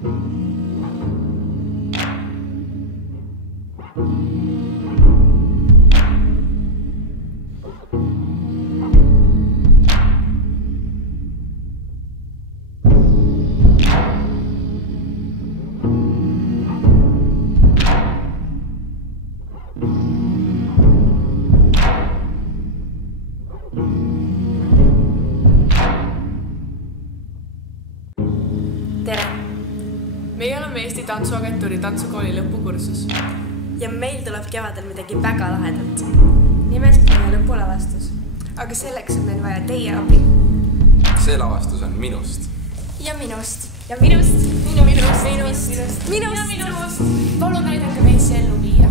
Tere! Meie oleme Eesti Tantsuagentuuri tantsukooli lõpukursus. Ja meil tuleb kevadel midagi väga lahedat. Nimelt meie lõpulavastus. Aga selleks on meil vaja teie abi. See lavastus on minust. Ja minust. Ja minust. Minust. Palun näidake meid see ellu viia.